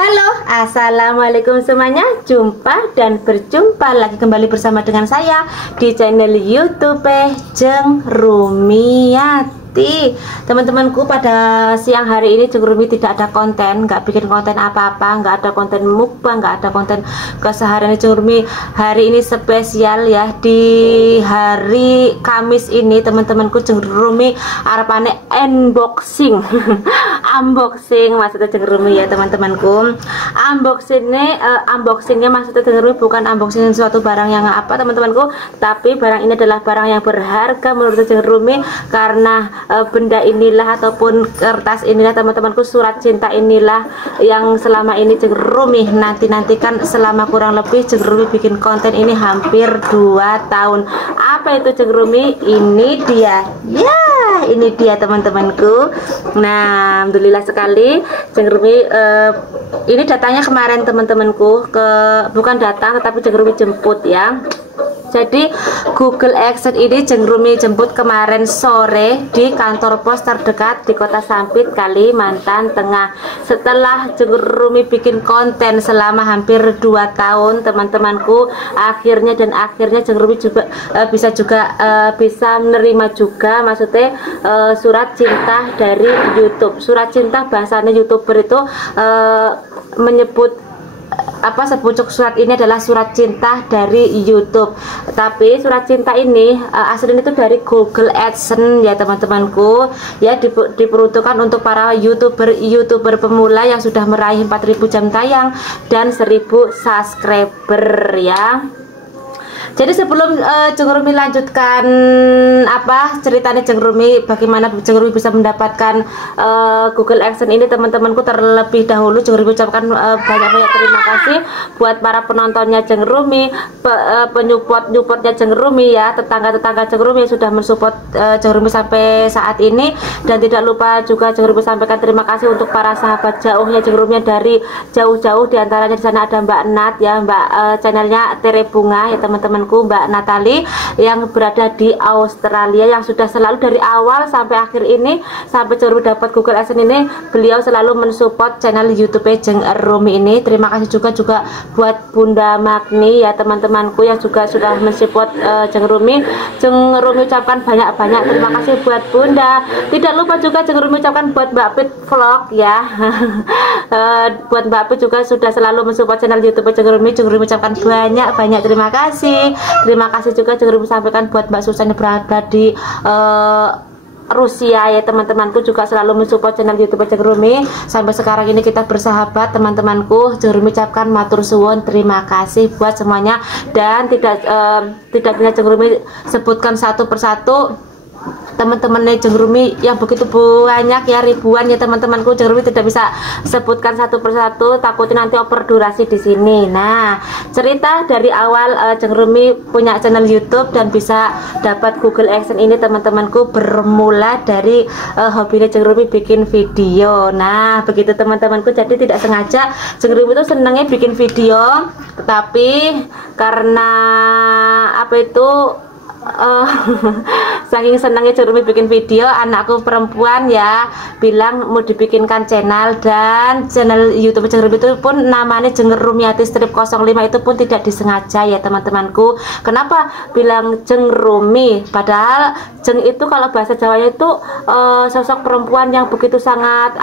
Halo, assalamualaikum semuanya. Jumpa dan berjumpa lagi kembali bersama dengan saya di channel YouTube Jeng Rumiati. Teman-temanku, pada siang hari ini Jeng Rumi tidak ada konten, nggak bikin konten apa-apa, nggak ada konten mukbang, nggak ada konten keseharian. Jeng Rumi hari ini spesial ya, di hari Kamis ini teman-temanku Jeng Rumi arepane unboxing unboxing maksudnya Jeng Rumi ya teman-temanku. Unboxingnya maksudnya Jeng Rumi bukan unboxing suatu barang yang apa teman-temanku, tapi barang ini adalah barang yang berharga menurut Jeng Rumi, karena benda inilah ataupun kertas inilah teman-temanku, surat cinta inilah yang selama ini Jeng Rumi nantikan selama kurang lebih Jeng Rumi bikin konten ini hampir 2 tahun. Apa itu Jeng Rumi? Ini dia ya, ini dia teman-temanku. Nah, alhamdulillah sekali Jeng Rumi ini datanya kemarin teman-temanku, bukan datang tetapi Jeng Rumi jemput ya. Jadi Google Access ini Jeng Rumi jemput kemarin sore di kantor pos terdekat di Kota Sampit, Kalimantan Tengah. Setelah Jeng Rumi bikin konten selama hampir 2 tahun teman-temanku, akhirnya Jeng Rumi juga bisa menerima juga maksudnya surat cinta dari YouTube. Surat cinta bahasanya YouTuber itu menyebut sepucuk surat ini adalah surat cinta dari YouTube. Tapi surat cinta ini aslinya itu dari Google AdSense ya teman-temanku ya, diperuntukkan untuk para youtuber pemula yang sudah meraih 4.000 jam tayang dan 1.000 subscriber ya. Jadi sebelum Jeng Rumi lanjutkan ceritanya Jeng Rumi, bagaimana Jeng Rumi bisa mendapatkan Google AdSense ini teman-temanku, terlebih dahulu Jeng Rumi ucapkan banyak-banyak terima kasih buat para penontonnya Jeng Rumi, penyupport-nyupportnya Jeng Rumi ya, tetangga-tetangga Jeng Rumi yang sudah mensupport Jeng Rumi sampai saat ini. Dan tidak lupa juga Jeng Rumi sampaikan terima kasih untuk para sahabat jauhnya Jeng Rumi yang dari jauh-jauh, diantaranya di sana ada Mbak Nat ya, channelnya Tere Bunga ya teman-temanku, Mbak Natali yang berada di Australia, yang sudah selalu dari awal sampai akhir ini, sampai Jeng Rumi dapat Google AdSense ini, beliau selalu mensupport channel YouTube Jeng Rumi ini. Terima kasih juga buat Bunda Magni ya teman-temanku yang juga sudah mensupport Jeng Rumi. Jeng Rumi ucapkan banyak-banyak terima kasih buat Bunda. Tidak lupa juga Jeng Rumi ucapkan buat Mbak Pit Vlog ya. Buat Mbak Pit juga sudah selalu mensupport channel YouTube Jeng Rumi. Jeng Rumi ucapkan banyak terima kasih. Terima kasih juga Jeng Rumi sampaikan buat Mbak Susan yang berada di Rusia ya teman-temanku, juga selalu mensupport channel YouTube Jeng Rumi. Sampai sekarang ini kita bersahabat teman-temanku. Jeng Rumi ucapkan matur suwun, terima kasih buat semuanya. Dan tidak bisa Jeng Rumi sebutkan satu persatu teman-teman Jeng Rumi yang begitu banyak ya, ribuan ya teman-temanku. Jeng Rumi tidak bisa sebutkan satu persatu, takutnya nanti over durasi di sini. Nah, cerita dari awal Jeng Rumi punya channel YouTube dan bisa dapat Google AdSense ini teman-temanku bermula dari hobinya Jeng Rumi bikin video. Nah, begitu teman-temanku. Jadi tidak sengaja Jeng Rumi itu senangnya bikin video, tetapi karena saking senangnya Jeng Rumi bikin video, anakku perempuan ya bilang mau dibikinkan channel, dan channel YouTube Jeng Rumi itu pun namanya Jeng Rumiati strip 05. Itu pun tidak disengaja ya teman-temanku. Kenapa bilang Jeng Rumi? Padahal Jeng itu kalau bahasa Jawanya itu sosok perempuan yang begitu sangat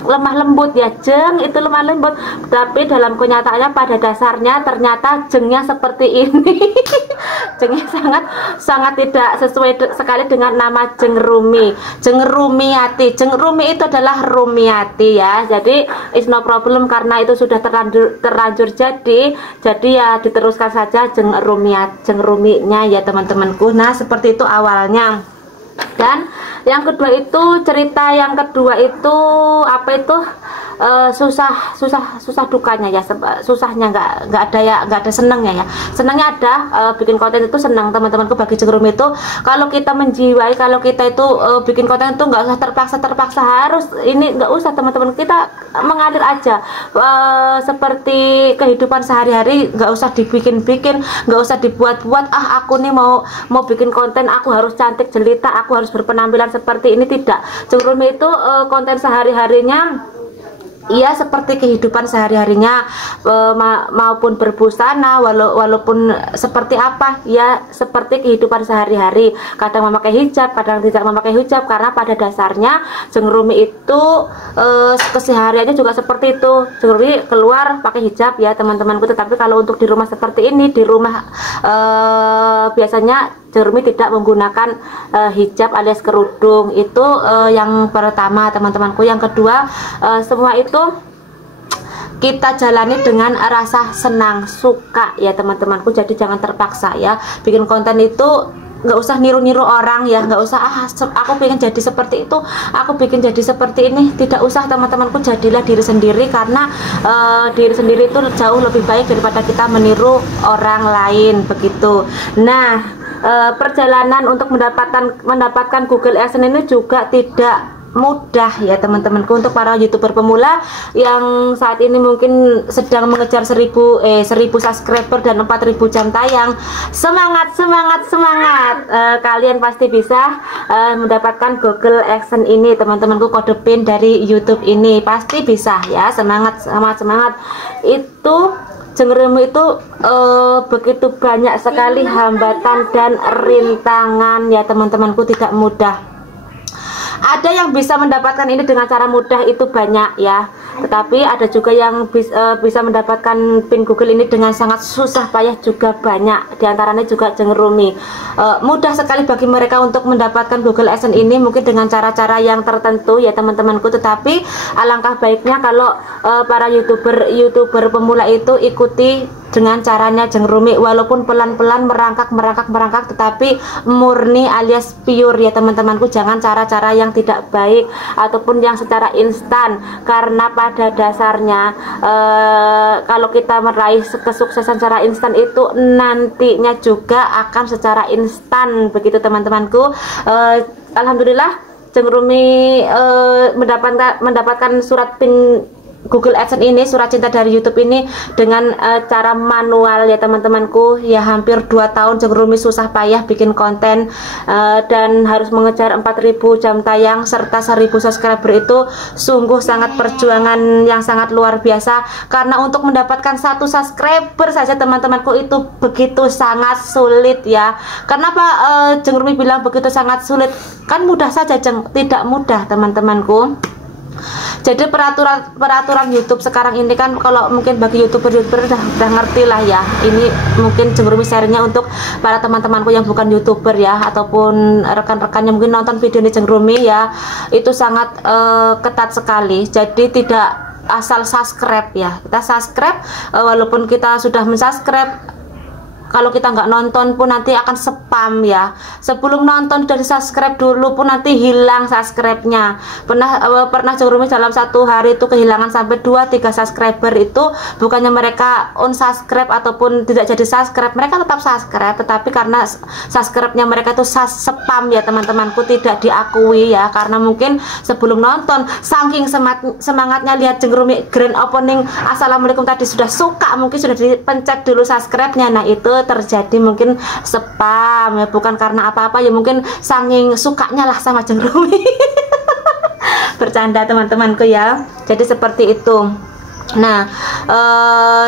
lemah lembut ya. Jeng itu lemah lembut, tapi dalam kenyataannya pada dasarnya ternyata Jengnya seperti ini. Jengnya sangat tidak sesuai sekali dengan nama Jeng Rumi. Jeng Rumiati. Jeng Rumi itu adalah Rumiati ya. Jadi it's no problem karena itu sudah terlanjur jadi ya diteruskan saja Jeng Ruminya ya teman-temanku. Nah, seperti itu awalnya. Dan yang kedua itu, cerita yang kedua itu susah dukanya ya. Susahnya nggak ada senangnya ya. Senangnya ada, bikin konten itu senang teman-temanku. Bagi Jeng Rumi itu, kalau kita menjiwai, kalau kita itu bikin konten itu nggak usah terpaksa harus ini, nggak usah teman-teman. Kita mengalir aja, seperti kehidupan sehari-hari, nggak usah dibikin-bikin, nggak usah dibuat-buat. Aku nih mau bikin konten, aku harus cantik jelita, aku harus berpenampilan seperti ini. Tidak. Jeng Rumi itu konten sehari-harinya ya seperti kehidupan sehari-harinya, maupun berbusana, walaupun seperti apa ya, seperti kehidupan sehari-hari, kadang memakai hijab, kadang tidak memakai hijab, karena pada dasarnya Jeng Rumi itu kesehariannya juga seperti itu. Jeng Rumi keluar pakai hijab ya teman-temanku, tetapi kalau untuk di rumah seperti ini, di rumah biasanya Jeng Rumi tidak menggunakan hijab alias kerudung. Itu yang pertama teman-temanku. Yang kedua, semua itu kita jalani dengan rasa senang, suka ya teman-temanku. Jadi jangan terpaksa ya, bikin konten itu nggak usah niru-niru orang ya, nggak usah aku pengen jadi seperti itu, aku bikin jadi seperti ini. Tidak usah teman-temanku, jadilah diri sendiri, karena diri sendiri itu jauh lebih baik daripada kita meniru orang lain begitu. Nah, perjalanan untuk mendapatkan Google AdSense ini juga tidak mudah ya teman-temanku. Untuk para YouTuber pemula yang saat ini mungkin sedang mengejar 1000 subscriber dan 4000 jam tayang, semangat. Kalian pasti bisa mendapatkan Google AdSense ini teman-temanku, kode PIN dari YouTube ini pasti bisa ya. Semangat. Itu Jeng Rumi itu begitu banyak sekali hambatan dan rintangan ya teman-temanku, tidak mudah. Ada yang bisa mendapatkan ini dengan cara mudah, itu banyak ya, tetapi ada juga yang bisa mendapatkan PIN Google ini dengan sangat susah payah juga banyak. Di antaranya juga Jeng Rumi. Mudah sekali bagi mereka untuk mendapatkan Google AdSense ini, mungkin dengan cara-cara yang tertentu ya teman-temanku, tetapi alangkah baiknya kalau para YouTuber pemula itu ikuti dengan caranya Jeng Rumi, walaupun pelan-pelan, merangkak, tetapi murni alias pure ya teman-temanku. Jangan cara-cara yang tidak baik ataupun yang secara instan, karena pada dasarnya kalau kita meraih kesuksesan secara instan itu nantinya juga akan secara instan begitu teman-temanku. Alhamdulillah Jeng Rumi mendapatkan surat PIN Google AdSense ini, surat cinta dari YouTube ini, dengan cara manual ya teman-temanku. Ya hampir 2 tahun Jeng Rumi susah payah bikin konten, dan harus mengejar 4000 jam tayang serta 1000 subscriber. Itu sungguh sangat perjuangan yang sangat luar biasa, karena untuk mendapatkan 1 subscriber saja teman-temanku itu begitu sangat sulit ya. Kenapa Jeng Rumi bilang begitu sangat sulit? Kan mudah saja Jeng, tidak mudah teman-temanku. Jadi peraturan YouTube sekarang ini kan, kalau mungkin bagi YouTuber udah ngerti lah ya. Ini mungkin Jeng Rumi sharingnya untuk para teman-temanku yang bukan YouTuber ya, ataupun rekan-rekan yang mungkin nonton video ini Jeng Rumi ya. Itu sangat ketat sekali. Jadi tidak asal subscribe ya. Kita subscribe, walaupun kita sudah mensubscribe, kalau kita nggak nonton pun nanti akan spam ya. Sebelum nonton dari subscribe dulu pun nanti hilang subscribe-nya. Pernah Jeng Rumi dalam 1 hari itu kehilangan sampai 2-3 subscriber. Itu bukannya mereka unsubscribe ataupun tidak jadi subscribe, mereka tetap subscribe, tetapi karena subscribe-nya mereka itu spam ya teman-temanku, tidak diakui ya. Karena mungkin sebelum nonton saking semangatnya lihat Jeng Rumi grand opening assalamualaikum tadi, sudah suka, mungkin sudah dipencet dulu subscribe-nya. Nah itu terjadi mungkin spam ya, bukan karena apa-apa ya, mungkin saking sukanya lah sama Jeng Rumi. Bercanda teman-temanku ya. Jadi seperti itu. Nah,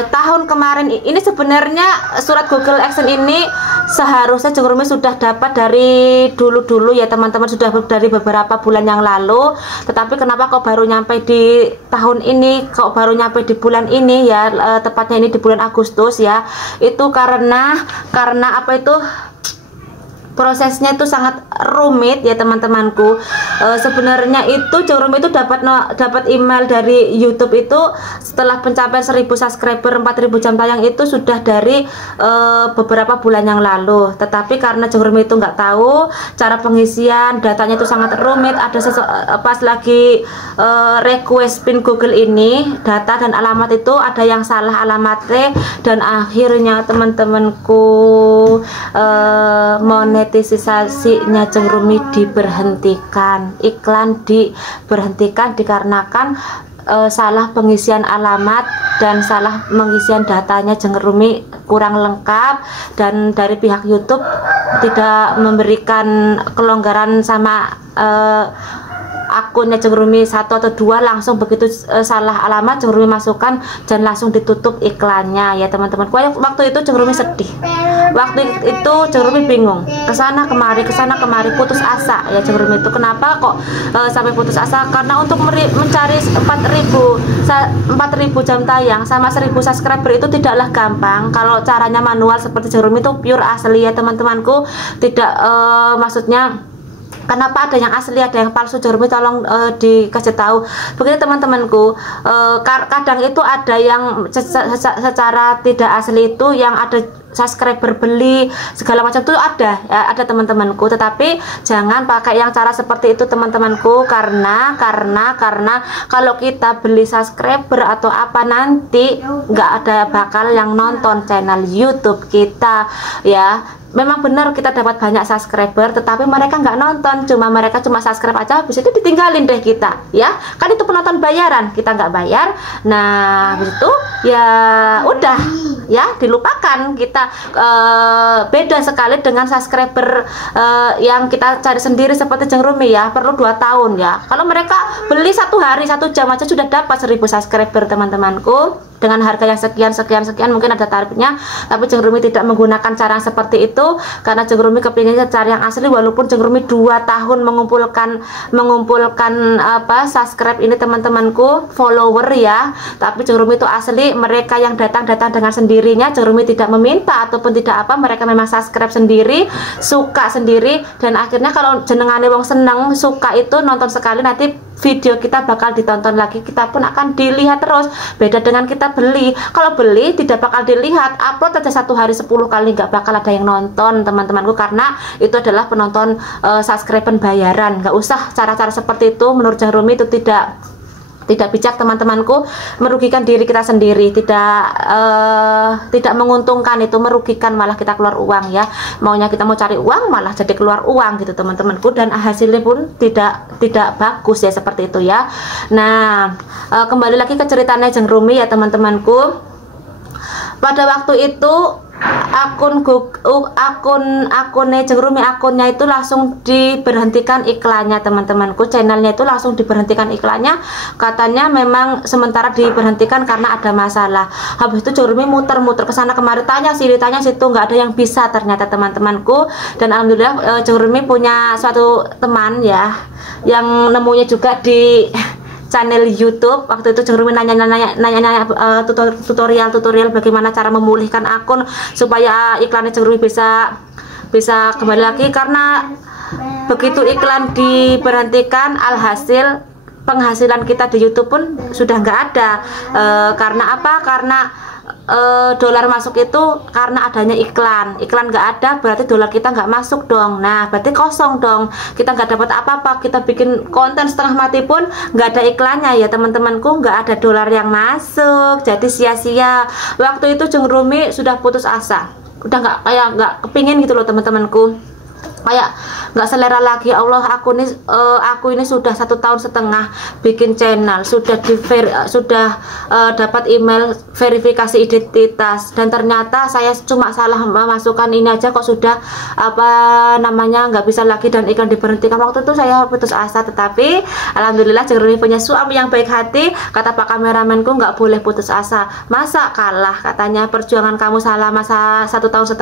tahun kemarin ini sebenarnya surat Google AdSense ini seharusnya Jeng Rumi sudah dapat dari dulu-dulu ya teman-teman, sudah dari beberapa bulan yang lalu. Tetapi kenapa kok baru nyampe di tahun ini, kok baru nyampe di bulan ini ya, tepatnya ini di bulan Agustus ya. Itu karena apa itu, prosesnya itu sangat rumit ya teman-temanku. Sebenarnya itu Jeng Rumi itu dapat email dari YouTube itu setelah pencapaian 1000 subscriber, 4000 jam tayang, itu sudah dari beberapa bulan yang lalu. Tetapi karena Jeng Rumi itu nggak tahu cara pengisian datanya itu sangat rumit, ada pas lagi request PIN Google ini, data dan alamat itu ada yang salah alamatnya, dan akhirnya teman-temanku monetisasinya Jeng Rumi diberhentikan, iklan diberhentikan dikarenakan salah pengisian alamat dan salah pengisian datanya Jeng Rumi kurang lengkap, dan dari pihak YouTube tidak memberikan kelonggaran sama akunnya Jeng Rumi 1 atau 2 langsung begitu salah alamat Jeng Rumi masukkan dan langsung ditutup iklannya ya teman-teman. Waktu itu Jeng Rumi sedih, waktu itu Jeng Rumi bingung, kesana kemari putus asa ya Jeng Rumi itu. Kenapa kok sampai putus asa? Karena untuk mencari 4.000 jam tayang sama 1.000 subscriber itu tidaklah gampang. Kalau caranya manual seperti Jeng Rumi itu pure asli ya teman-temanku, tidak maksudnya kenapa ada yang asli ada yang palsu, Jeng Rumi tolong dikasih tahu begitu teman-temanku. Kadang itu ada yang secara tidak asli itu yang ada subscriber beli segala macam tuh ada ya, ada teman-temanku, tetapi jangan pakai yang cara seperti itu teman-temanku, karena kalau kita beli subscriber atau apa nanti nggak ada bakal yang nonton channel YouTube kita ya. Memang benar kita dapat banyak subscriber, tetapi mereka nggak nonton, mereka cuma subscribe aja, habis itu ditinggalin deh kita ya, kan itu penonton bayaran, kita nggak bayar. Nah habis itu ya udah ya dilupakan kita. Beda sekali dengan subscriber yang kita cari sendiri seperti Jeng Rumi ya, perlu 2 tahun ya. Kalau mereka beli 1 hari 1 jam aja sudah dapat 1.000 subscriber teman-temanku, dengan harga yang sekian mungkin ada tarifnya, tapi Jeng Rumi tidak menggunakan cara yang seperti itu karena Jeng Rumi kepinginnya cari yang asli. Walaupun Jeng Rumi 2 tahun mengumpulkan apa subscribe ini teman-temanku, follower ya, tapi Jeng Rumi itu asli. Mereka yang datang dengan sendirinya, Jeng Rumi tidak meminta ataupun tidak apa, mereka memang subscribe sendiri, suka sendiri, dan akhirnya kalau jenengane wong seneng suka itu nonton sekali, nanti video kita bakal ditonton lagi, kita pun akan dilihat terus. Beda dengan kita beli, kalau beli tidak bakal dilihat, upload aja 1 hari 10 kali nggak bakal ada yang nonton teman-temanku, karena itu adalah penonton subscriber bayaran. Nggak usah cara-cara seperti itu, menurut Jeng Rumi itu tidak bijak teman-temanku, merugikan diri kita sendiri, tidak menguntungkan, itu merugikan, malah kita keluar uang ya. Maunya kita mau cari uang malah jadi keluar uang gitu teman-temanku, dan hasilnya pun tidak bagus ya, seperti itu ya. Nah kembali lagi ke ceritanya Jeng Rumi ya teman-temanku. Pada waktu itu akunnya Jeng Rumi, akunnya itu langsung diberhentikan iklannya teman-temanku, channelnya itu langsung diberhentikan iklannya, katanya memang sementara diberhentikan karena ada masalah. Habis itu Jeng Rumi muter-muter kesana kemari, tanya sini tanya situ, nggak ada yang bisa ternyata teman-temanku. Dan alhamdulillah Jeng Rumi punya suatu teman ya yang nemunya juga di channel YouTube. Waktu itu Jeng Rumi nanya tutorial bagaimana cara memulihkan akun supaya iklannya Jeng Rumi bisa kembali lagi, karena begitu iklan diberhentikan alhasil penghasilan kita di YouTube pun sudah nggak ada. Karena apa? Karena dolar masuk itu karena adanya iklan nggak ada, berarti dolar kita nggak masuk dong. Nah berarti kosong dong, kita nggak dapat apa-apa. Kita bikin konten setengah mati pun nggak ada iklannya ya teman-temanku, nggak ada dolar yang masuk, jadi sia-sia. Waktu itu Jeng Rumi sudah putus asa, udah nggak kepingin gitu loh teman-temanku, kayak nggak selera lagi. Allah, aku ini sudah 1,5 tahun bikin channel, sudah dapat email verifikasi identitas, dan ternyata saya cuma salah memasukkan ini aja kok sudah nggak bisa lagi dan iklan diberhentikan. Waktu itu saya putus asa, tetapi alhamdulillah Jeng Rumi punya suami yang baik hati. Kata Pak kameramenku, nggak boleh putus asa, masa kalah, katanya perjuangan kamu salah masa 1,5 tahun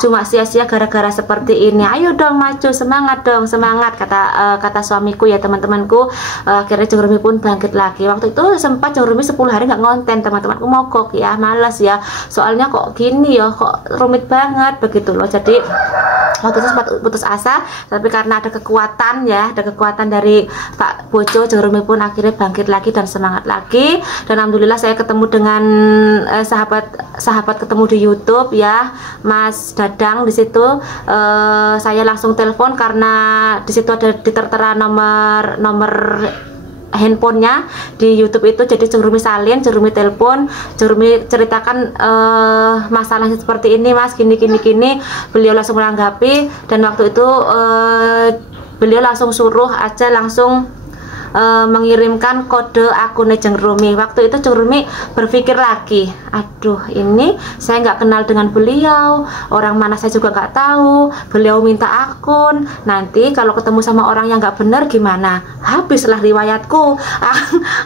cuma sia-sia gara-gara seperti ini. Ayo dong maju, semangat dong, semangat, kata suamiku ya teman-temanku. Akhirnya Jeng Rumi pun bangkit lagi. Waktu itu sempat Jeng Rumi 10 hari nggak ngonten teman-temanku, mogok ya, malas ya, soalnya kok gini ya, kok rumit banget begitu loh. Jadi waktu itu sempat putus asa, tapi karena ada kekuatan ya, ada kekuatan dari Pak Bojo, Jeng Rumi pun akhirnya bangkit lagi dan semangat lagi. Dan alhamdulillah saya ketemu dengan sahabat ketemu di YouTube ya, Mas Dadang. Di situ saya langsung telepon karena di situ ada tertera nomor handphonenya di YouTube itu. Jadi Jeng Rumi salin, Jeng Rumi telepon, Jeng Rumi ceritakan masalahnya seperti ini Mas, gini. Beliau langsung menanggapi, dan waktu itu beliau langsung suruh aja langsung mengirimkan kode akun Jeng Rumi. Waktu itu Jeng Rumi berpikir lagi, aduh ini saya nggak kenal dengan beliau, orang mana saya juga nggak tahu, beliau minta akun, nanti kalau ketemu sama orang yang nggak benar gimana, habislah riwayatku.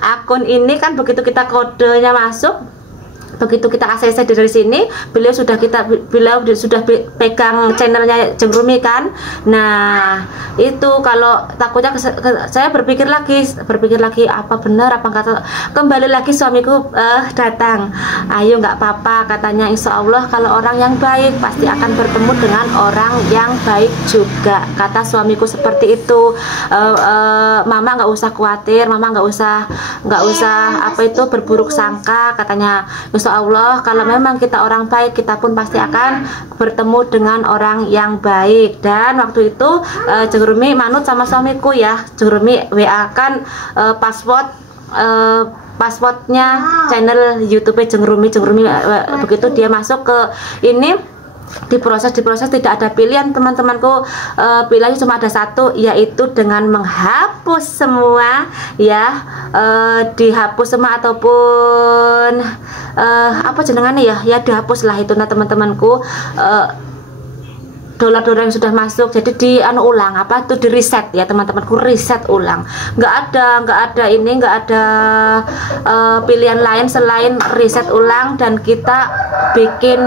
Akun ini kan begitu kita kodenya masuk, begitu kita ACC dari sini, beliau sudah pegang channelnya Jeng Rumi kan. Nah itu kalau takutnya saya berpikir lagi apa benar apa kata, kembali lagi suamiku datang, ayo nggak apa-apa katanya, insya Allah kalau orang yang baik pasti akan bertemu dengan orang yang baik juga, kata suamiku seperti itu. Mama nggak usah khawatir, mama nggak usah apa itu berburuk sangka, katanya insya Allah kalau memang kita orang baik, kita pun pasti akan bertemu dengan orang yang baik. Dan waktu itu Jeng Rumi manut sama suamiku ya, Jeng Rumi WA kan passwordnya channel YouTube Jeng Rumi. Begitu dia masuk ke ini, diproses tidak ada pilihan teman-temanku, pilihannya cuma ada satu, yaitu dengan menghapus semua ya, dihapus semua ataupun apa jenengannya ya dihapus lah itu. Nah teman-temanku, dolar-dolar yang sudah masuk jadi di ulang apa tuh, di reset ya teman-temanku, reset ulang, nggak ada pilihan lain selain reset ulang. Dan kita bikin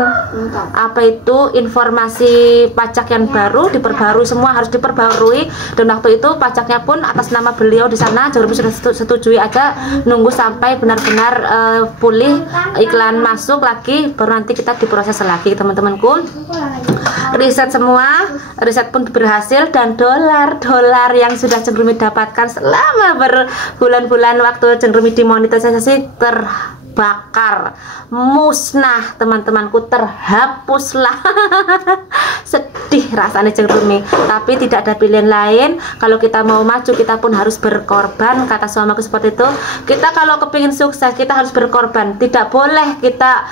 apa itu informasi pajak yang baru, diperbarui, semua harus diperbarui. Dan waktu itu pajaknya pun atas nama beliau di sana, Jeng Rumi sudah setujui aja, nunggu sampai benar-benar pulih, iklan masuk lagi, baru nanti kita diproses lagi teman-temanku. Riset semua, riset pun berhasil, dan dolar yang sudah Jeng Rumi dapatkan selama berbulan-bulan waktu Jeng Rumi dimonetisasi terbakar, musnah teman-temanku, terhapuslah. Sedih rasanya Jeng Rumi, tapi tidak ada pilihan lain. Kalau kita mau maju, kita pun harus berkorban, kata suamiku seperti itu. Kita kalau kepingin sukses, kita harus berkorban, tidak boleh kita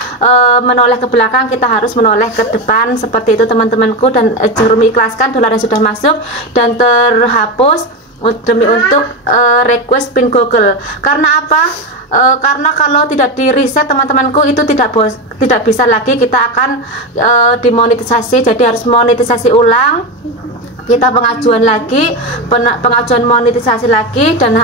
menoleh ke belakang, kita harus menoleh ke depan, seperti itu teman-temanku. Dan Jeng Rumi ikhlaskan dolar yang sudah masuk dan terhapus demi untuk request pin Google. Karena apa? Karena kalau tidak di reset teman-temanku, itu tidak bisa lagi, kita akan dimonetisasi. Jadi harus monetisasi ulang, kita pengajuan monetisasi lagi. Dan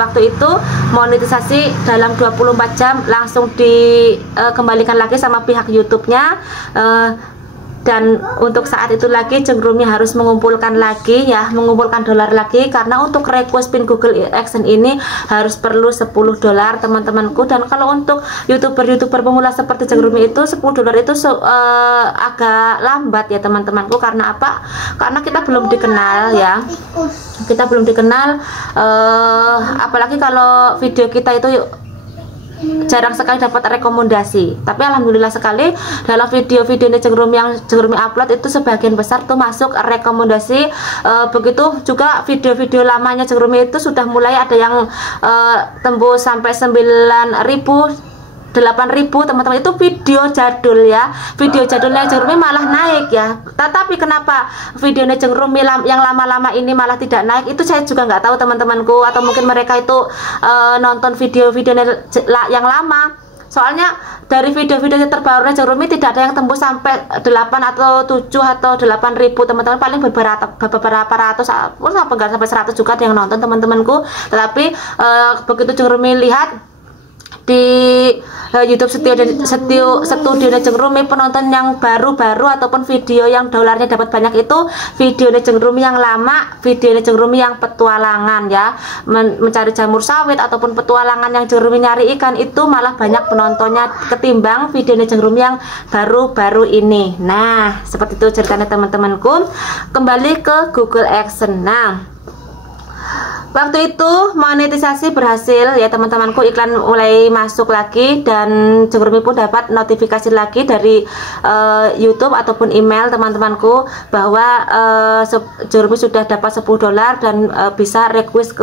waktu itu monetisasi dalam 24 jam langsung dikembalikan lagi sama pihak YouTube-nya. Dan untuk saat itu lagi Jeng Rumi harus mengumpulkan dolar lagi, karena untuk request pin Google AdSense ini harus perlu 10 dolar teman-temanku. Dan kalau untuk youtuber pemula seperti Jeng Rumi itu 10 dolar itu agak lambat ya teman-temanku. Karena apa? Karena kita belum dikenal ya, apalagi kalau video kita itu jarang sekali dapat rekomendasi. Tapi alhamdulillah sekali dalam video-video Jeng Rumi yang Jeng Rumi upload itu sebagian besar tuh masuk rekomendasi. Begitu juga video-video lamanya Jeng Rumi itu sudah mulai ada yang tembus sampai 9.000 8.000 teman-teman. Itu video jadul ya, video jadulnya Jeng Rumi malah naik ya. Tetapi kenapa videonya Jeng Rumi yang lama-lama ini malah tidak naik, itu saya juga nggak tahu teman-temanku. Atau mungkin mereka itu nonton video-video yang lama. Soalnya dari video-video terbarunya Jeng Rumi tidak ada yang tembus sampai 8 atau 7 atau 8.000 teman-teman, paling beberapa ratus, sampai nggak sampai 100 juga ada yang nonton teman-temanku. Tetapi begitu Jeng Rumi lihat di YouTube studio Jeng Rumi, penonton yang baru-baru ataupun video yang dolarnya dapat banyak itu video Jeng Rumi yang lama, video Jeng Rumi yang petualangan ya, mencari jamur sawit ataupun petualangan yang Jeng Rumi nyari ikan, itu malah banyak penontonnya ketimbang video Jeng Rumi yang baru-baru ini. Nah seperti itu ceritanya teman-temanku. Kembali ke Google AdSense. Nah waktu itu monetisasi berhasil ya teman-temanku, iklan mulai masuk lagi, dan Jeng Rumi pun dapat notifikasi lagi dari YouTube ataupun email teman-temanku bahwa Jeng Rumi sudah dapat 10 dolar dan bisa request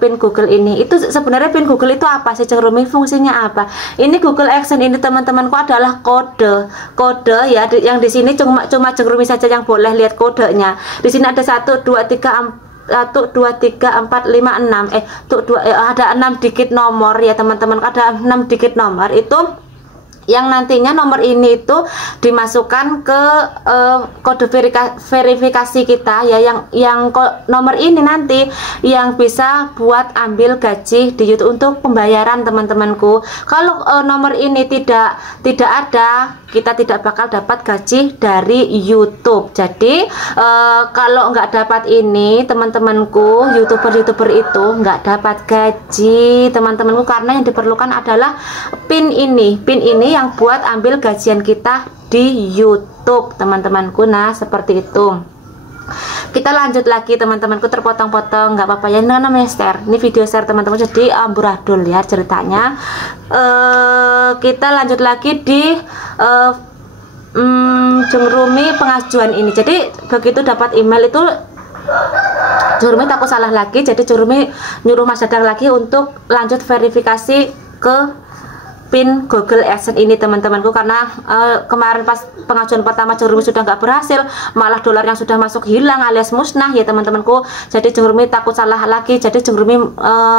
pin Google ini. Itu sebenarnya pin Google itu apa sih Jeng Rumi, fungsinya apa? Ini Google AdSense ini teman-temanku adalah kode ya, yang di sini cuma Jeng Rumi saja yang boleh lihat kodenya. Di sini ada 1, 2, 3, 1 2 3 4 5 6 ada 6 digit nomor ya teman-teman, ada 6 digit nomor itu yang nantinya nomor ini itu dimasukkan ke kode verifikasi kita ya, yang nomor ini nanti yang bisa buat ambil gaji di YouTube untuk pembayaran teman-temanku. Kalau nomor ini tidak ada, kita tidak bakal dapat gaji dari YouTube. Jadi kalau nggak dapat ini teman-temanku, youtuber itu nggak dapat gaji teman-temanku, karena yang diperlukan adalah pin ini yang buat ambil gajian kita di YouTube teman-temanku. Nah seperti itu. Kita lanjut lagi teman-temanku, terpotong-potong nggak apa-apa ya, ini namanya share, ini video share teman-teman, jadi amburadul ya ceritanya. Kita lanjut lagi di Jengrumi pengajuan ini. Jadi begitu dapat email itu Jengrumi takut salah lagi, jadi Jengrumi nyuruh Mas Dadang lagi untuk lanjut verifikasi ke pin Google AdSense ini teman-temanku, karena kemarin pas pengajuan pertama Jengrumi sudah nggak berhasil, malah dolar yang sudah masuk hilang alias musnah ya teman-temanku. Jadi Jengrumi takut salah lagi, jadi Jengrumi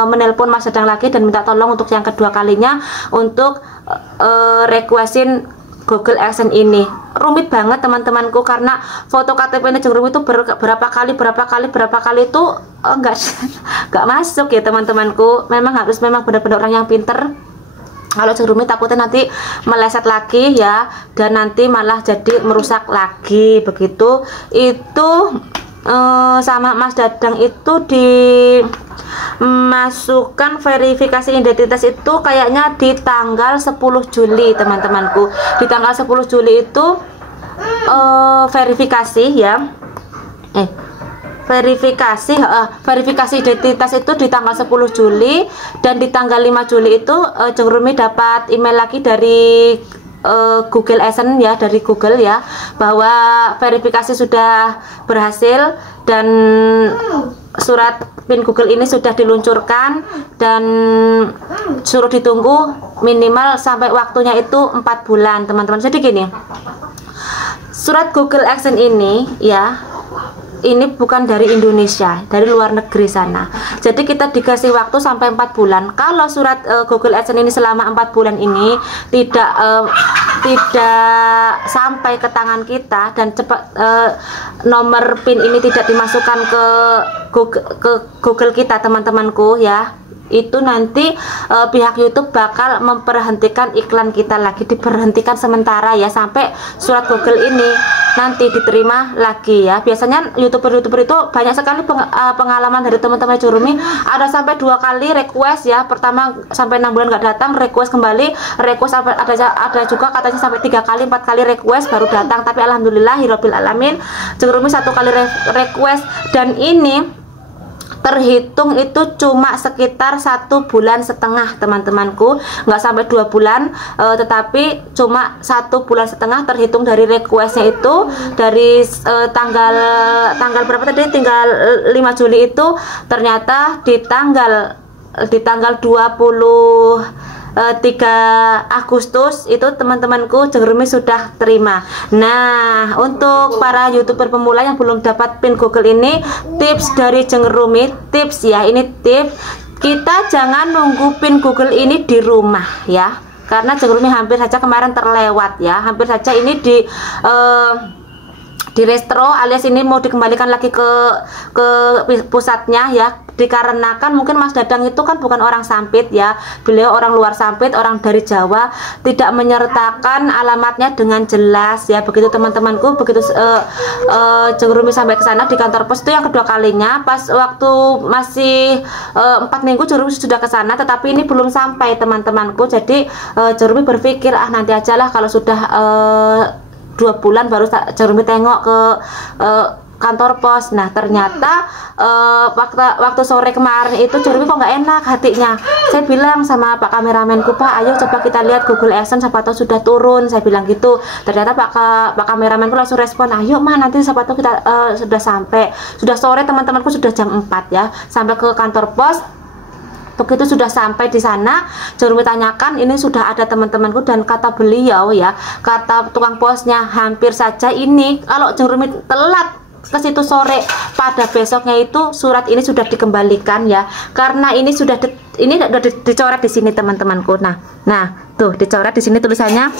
menelpon Mas Dadang lagi dan minta tolong untuk yang kedua kalinya untuk requestin Google AdSense ini. Rumit banget teman-temanku, karena foto KTP-nya Jengrumi itu berapa kali itu nggak masuk ya teman-temanku. Memang benar-benar orang yang pinter. Kalau Jengrumi takutnya nanti meleset lagi ya, dan nanti malah jadi merusak lagi begitu. Itu sama Mas Dadang itu dimasukkan verifikasi identitas itu kayaknya di tanggal 10 Juli teman-temanku. Di tanggal 10 Juli itu verifikasi ya, verifikasi identitas itu di tanggal 10 Juli, dan di tanggal 5 Juli itu Jengrumi dapat email lagi dari Google AdSense ya, dari Google ya, bahwa verifikasi sudah berhasil dan surat pin Google ini sudah diluncurkan, dan suruh ditunggu minimal sampai waktunya itu 4 bulan teman-teman. Jadi gini, surat Google AdSense ini ya, ini bukan dari Indonesia, dari luar negeri sana. Jadi kita dikasih waktu sampai 4 bulan. Kalau surat Google AdSense ini selama 4 bulan ini tidak sampai ke tangan kita, dan cepat nomor PIN ini tidak dimasukkan ke Google kita teman-temanku ya, itu nanti pihak YouTube bakal memperhentikan iklan kita lagi, diberhentikan sementara ya, sampai surat Google ini nanti diterima lagi ya. Biasanya youtuber itu banyak sekali pengalaman dari teman-teman Jengrumi, ada sampai 2 kali request ya. Pertama sampai 6 bulan nggak datang, request kembali, request ada juga katanya sampai 3 kali 4 kali request baru datang. Tapi alhamdulillah hirobbil alamin, Jengrumi 1 kali request, dan ini terhitung itu cuma sekitar 1,5 bulan teman-temanku, nggak sampai 2 bulan, tetapi cuma 1,5 bulan terhitung dari requestnya itu. Dari tanggal berapa tadi, tinggal 5 Juli itu ternyata di tanggal 3 Agustus itu teman-temanku Jengrumi sudah terima. Nah, untuk para youtuber pemula yang belum dapat pin Google ini, tips dari Jengrumi, tips ya, ini tips, kita jangan nunggu pin Google ini di rumah ya, karena Jengrumi hampir saja kemarin terlewat ya, hampir saja ini di restro alias ini mau dikembalikan lagi ke pusatnya ya, dikarenakan mungkin Mas Dadang itu kan bukan orang Sampit ya, beliau orang luar Sampit, orang dari Jawa, tidak menyertakan alamatnya dengan jelas ya, begitu teman-temanku. Begitu Jengrumi sampai ke sana di kantor pos itu yang kedua kalinya, pas waktu masih 4 minggu Jengrumi sudah ke sana, tetapi ini belum sampai teman-temanku. Jadi Jengrumi berpikir nanti aja lah, kalau sudah 2 bulan baru Jengrumi tengok ke kantor pos. Nah ternyata waktu sore kemarin itu Jengrumi kok nggak enak hatinya. Saya bilang sama Pak kameramenku, Pak ayo coba kita lihat Google AdSense, siapa tahu sudah turun, saya bilang gitu. Ternyata Pak kameramenku langsung respon, ayo mah nanti siapa tahu kita sudah sampai. Sudah sore teman-temanku, sudah jam 4 ya, sampai ke kantor pos. Begitu sudah sampai di sana, Jengrumi tanyakan ini sudah ada teman-temanku, dan kata beliau ya, kata tukang posnya, hampir saja ini kalau Jengrumi telat ke situ sore, pada besoknya itu surat ini sudah dikembalikan ya, karena ini sudah dicoret di sini teman-temanku. Nah tuh dicoret di sini tulisannya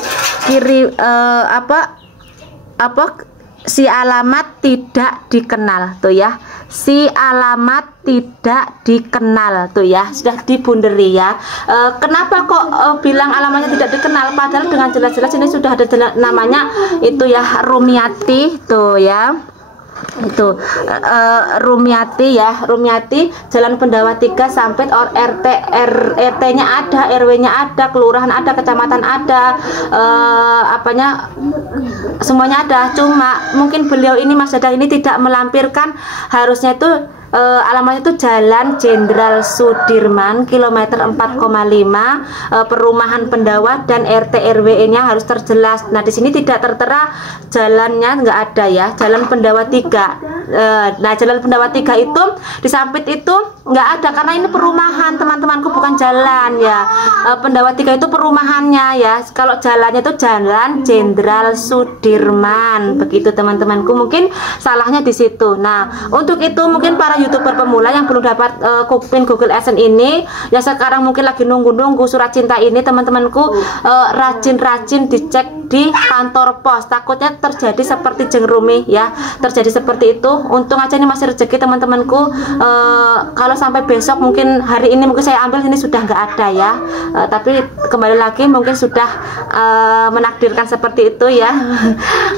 si alamat tidak dikenal tuh ya, si alamat tidak dikenal tuh ya, sudah dibunderi ya. Kenapa kok bilang alamatnya tidak dikenal, padahal dengan jelas-jelas ini sudah ada namanya itu ya, Rumiati tuh ya, itu Rumiati ya, Rumiati Jalan Pendawa 3 Sampit, RT nya ada, RW nya ada, kelurahan ada, kecamatan ada, semuanya ada. Cuma mungkin beliau ini, Mas Dadang ini tidak melampirkan, harusnya itu alamatnya itu Jalan Jenderal Sudirman kilometer 4,5, Perumahan Pendawa, dan RT RW nya harus terjelas. Nah di sini tidak tertera jalannya, nggak ada ya, Jalan Pendawa 3. Nah Jalan Pendawa 3 itu di Sampit itu nggak ada, karena ini perumahan teman-temanku, bukan jalan ya. Pendawa 3 itu perumahannya ya, kalau jalannya itu Jalan Jenderal Sudirman, begitu teman-temanku, mungkin salahnya di situ. Nah untuk itu mungkin para YouTuber pemula yang belum dapat pin Google AdSense ini, ya sekarang mungkin lagi nunggu surat cinta ini teman-temanku, rajin-rajin dicek di kantor pos, takutnya terjadi seperti Jeng Rumi ya, terjadi seperti itu. Untung aja ini masih rezeki teman-temanku, kalau sampai besok, mungkin hari ini mungkin saya ambil, ini sudah nggak ada ya, tapi kembali lagi mungkin sudah menakdirkan seperti itu ya.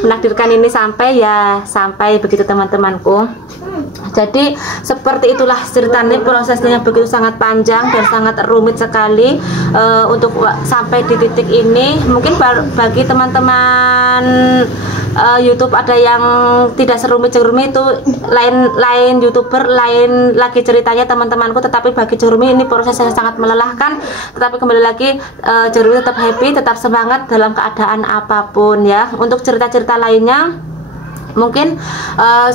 Menakdirkan ini sampai begitu teman-temanku. Jadi seperti itulah ceritanya, prosesnya yang begitu sangat panjang dan sangat rumit sekali untuk sampai di titik ini. Mungkin bagi teman-teman YouTube ada yang tidak serumit Jeng Rumi, itu lain YouTuber lain lagi ceritanya teman-temanku, tetapi bagi Jeng Rumi ini proses yang sangat melelahkan. Tetapi kembali lagi Jeng Rumi tetap happy, tetap semangat dalam keadaan apapun ya. Untuk cerita-cerita lainnya mungkin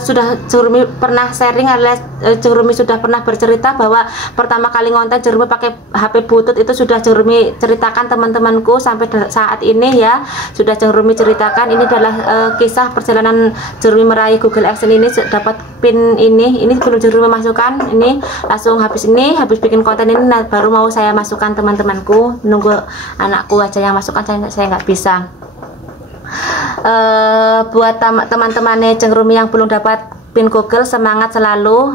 sudah Jeng Rumi pernah sharing, alias Jeng Rumi sudah pernah bercerita bahwa pertama kali ngonten Jeng Rumi pakai HP butut itu sudah Jeng Rumi ceritakan teman-temanku. Sampai saat ini ya sudah Jeng Rumi ceritakan. Ini adalah kisah perjalanan Jeng Rumi meraih Google AdSense ini, dapat pin ini belum Jeng Rumi masukkan, ini langsung habis bikin konten ini baru mau saya masukkan teman-temanku. Nunggu anakku aja yang masukkan, saya nggak bisa. Buat teman-temannya Jeng Rumi yang belum dapat pin Google, semangat selalu,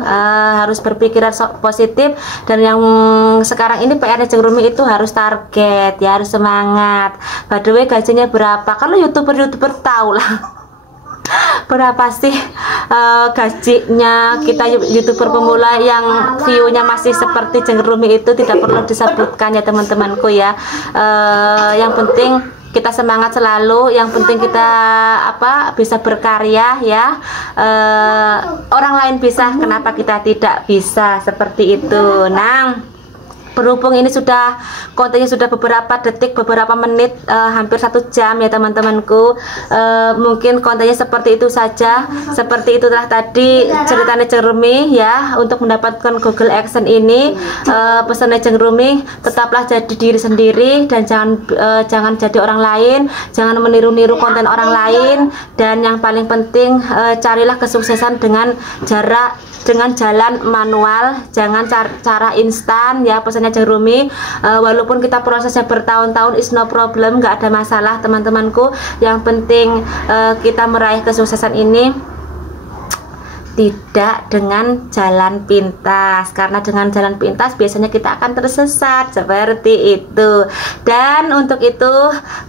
harus berpikiran positif, dan yang sekarang ini PR-nya Jeng Rumi itu harus target ya, harus semangat. By the way, gajinya berapa? Kalau YouTuber tahu lah berapa sih gajinya kita YouTuber pemula yang view-nya masih seperti Jeng Rumi itu, tidak perlu disebutkan ya teman-temanku ya. Yang penting kita semangat selalu, yang penting kita bisa berkarya ya. Orang lain bisa, kenapa kita tidak bisa, seperti itu. Nah berhubung ini sudah kontennya sudah beberapa detik, beberapa menit, hampir 1 jam ya teman-temanku, mungkin kontennya seperti itu saja. Seperti itulah tadi ceritanya Jeng Rumi ya, untuk mendapatkan Google AdSense ini. Pesannya Jeng Rumi, tetaplah jadi diri sendiri, dan jangan jadi orang lain, jangan meniru-niru konten orang lain, dan yang paling penting carilah kesuksesan dengan jalan manual, jangan cara instan ya, pesannya Jeng Rumi. Walaupun kita prosesnya bertahun-tahun, is no problem, nggak ada masalah teman-temanku. Yang penting kita meraih kesuksesan ini tidak dengan jalan pintas, karena dengan jalan pintas biasanya kita akan tersesat, seperti itu. Dan untuk itu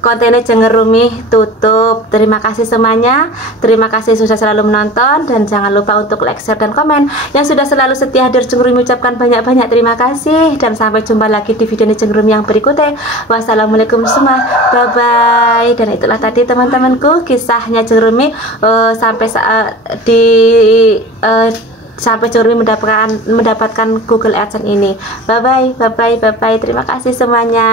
kontennya Jeng Rumi tutup. Terima kasih semuanya, terima kasih sudah selalu menonton, dan jangan lupa untuk like, share, dan komen. Yang sudah selalu setia hadir, Jeng Rumi ucapkan banyak-banyak terima kasih, dan sampai jumpa lagi di video Jeng Rumi yang berikutnya. Wassalamualaikum semua, bye bye. Dan itulah tadi teman-temanku kisahnya Jeng Rumi sampai Jeng Rumi mendapatkan Google AdSense ini. Bye bye, terima kasih semuanya.